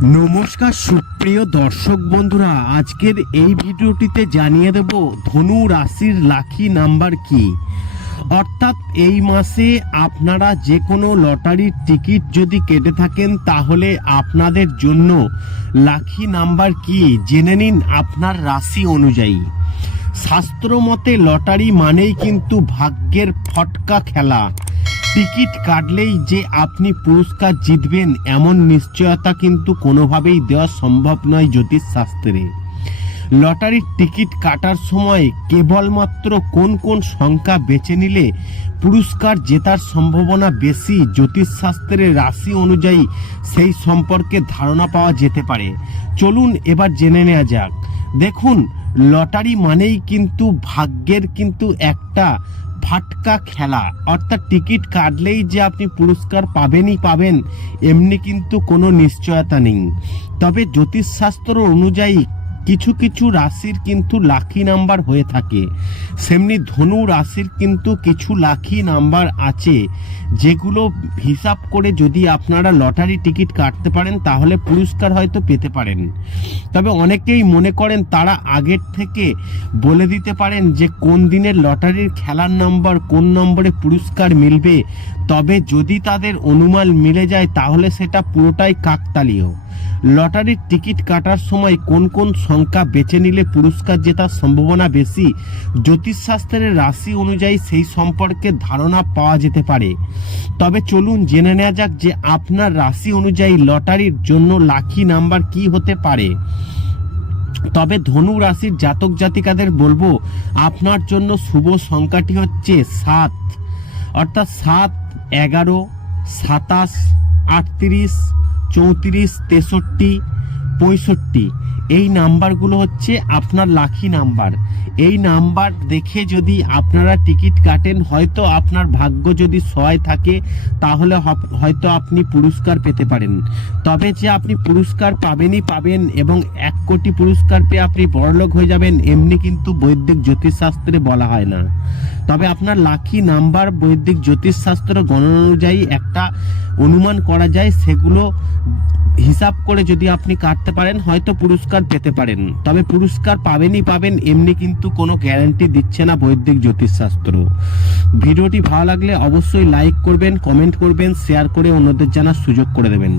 নমস্কার সুপ্রিয় দর্শক বন্ধুরা, আজকের এই ভিডিওটিতে জানিয়ে দেব ধনু রাশির লাখি নাম্বার কি। অর্থাৎ এই মাসে আপনারা যে কোনো লটারির টিকিট যদি কেটে থাকেন, তাহলে আপনাদের জন্য লাখি নাম্বার কি জেনে নিন আপনার রাশি অনুযায়ী। শাস্ত্র মতে লটারি মানেই কিন্তু ভাগ্যের ফটকা খেলা। টিকিট কাটলেই যে আপনি পুরস্কার জিতবেন, এমন নিশ্চয়তা কিন্তু কোনোভাবেই দেওয়া সম্ভব নয় জ্যোতিষশাস্ত্রে লটারির টিকিট কাটার সময় কেবলমাত্র কোন কোন সংখ্যা বেছে নিলে পুরস্কার জেতার সম্ভাবনা বেশি জ্যোতিষশাস্ত্রের রাশি অনুযায়ী সেই সম্পর্কে ধারণা পাওয়া যেতে পারে। চলুন এবার জেনে নেওয়া যাক। দেখুন, লটারি মানেই কিন্তু ভাগ্যের কিন্তু একটা ফাটকা খেলা, অর্থাৎ টিকিট কাটলেই যে আপনি পুরস্কার পাবেনই পাবেন, এমনি কিন্তু কোনো নিশ্চয়তা নেই। তবে জ্যোতিষশাস্ত্র অনুযায়ী কিছু কিছু রাশির কিন্তু লাকি নাম্বার হয়ে থাকে। সেমনি ধনু রাশির কিন্তু কিছু লাকি নাম্বার আছে, যেগুলো হিসাব করে যদি আপনারা লটারি টিকিট কাটতে পারেন, তাহলে পুরস্কার হয়তো পেতে পারেন। তবে অনেকেই মনে করেন তারা আগের থেকে বলে দিতে পারেন যে, কোন দিনের লটারির খেলার নাম্বার, কোন নম্বরে পুরস্কার মিলবে। তবে যদি তাদের অনুমান মিলে যায়, তাহলে সেটা পুরোটাই কাকতালীয়। লটারির টিকিট কাটার সময় কোন কোন সংখ্যা বেছে নিলে পুরস্কার জেতার সম্ভাবনা বেশি? জ্যোতিষশাস্ত্রের রাশি অনুযায়ী সেই সম্পর্কে ধারণা পাওয়া যেতে পারে। তবে চলুন জেনে নেওয়া যাক যে আপনার রাশি অনুযায়ী লটারির জন্য লাকি নাম্বার কি হতে পারে। তবে ধনু রাশির জাতক জাতিকাদের বলব, আপনার জন্য শুভ সংখ্যাটি হচ্ছে সাত। অর্থাৎ সাত, এগারো, সাতাশ, আটত্রিশ চৌত্রিশ তেষট্টি পঁয়ষট্টি। এই নাম্বারগুলো হচ্ছে আপনার লাকি নাম্বার। এই নাম্বার দেখে যদি আপনারা টিকিট কাটেন, হয়তো আপনার ভাগ্য যদি সহায় থাকে, তাহলে হয়তো আপনি পুরস্কার পেতে পারেন। তবে যে আপনি পুরস্কার পাবেনই পাবেন এবং এক কোটি পুরস্কার পেয়ে আপনি বড়লোক হয়ে যাবেন, এমনি কিন্তু বৈদিক জ্যোতিষশাস্ত্রে বলা হয় না। তবে আপনার লাকি নাম্বার বৈদিক জ্যোতিষশাস্ত্র গণনা অনুযায়ী একটা অনুমান করা যায়, সেগুলো হিসাব করে যদি আপনি কাটতে পারেন, হয়তো পুরস্কার পেতে পারেন। তবে পুরস্কার পাবেনই পাবেন, এমনি কিন্তু কোনো গ্যারান্টি দিচ্ছে না বৈদিক জ্যোতিষশাস্ত্র। ভিডিওটি ভালো লাগলে অবশ্যই লাইক করবেন কমেন্ট করবেন শেয়ার করে অন্যদের জানার সুযোগ করে দেবেন।